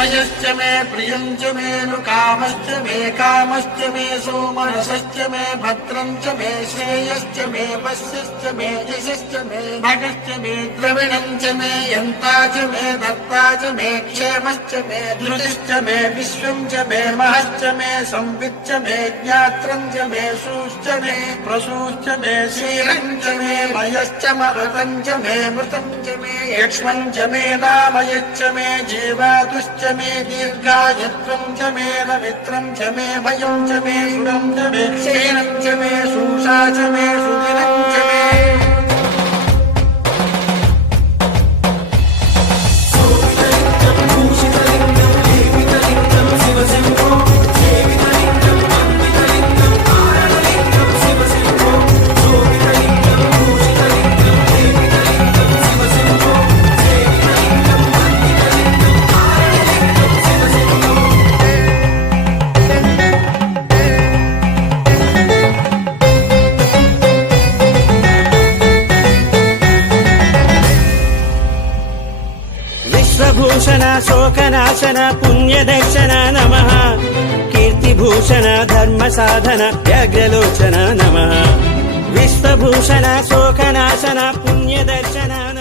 भयश्च मे प्रियञ्च मे कामश्च मे कामश्च मे सोमरसश्च मे भद्रञ्च मे श्रेयश्च मे वश्यश्च मे यशश्च मे भगश्च मे द्रविणञ्च मे यन्ता च मे धर्ता च मे क्षेमश्च मे धृतिश्च मे विश्वं च मे महश्च मे संविच्च मे ज्ञात्रं च मे सूश्च मे प्रसूश्च मे क्षीरं च मे मयश्च मरुतं च मे मृतं च मे यक्ष्मं च मे नामयश्च मे जीवातुश्च मे दीर्घायत्वं च मे रवित्रं च मे भयं च मे सुरं च मे क्षीणं च मे सूषा च मे सुदिनं च मे विश्वभूषण शोकनाशन पुण्यदर्शन नमः कीर्तिभूषण धर्मसाधन व्याघ्रलोचन नमः विश्वभूषण शोकनाशन पुण्यदर्शन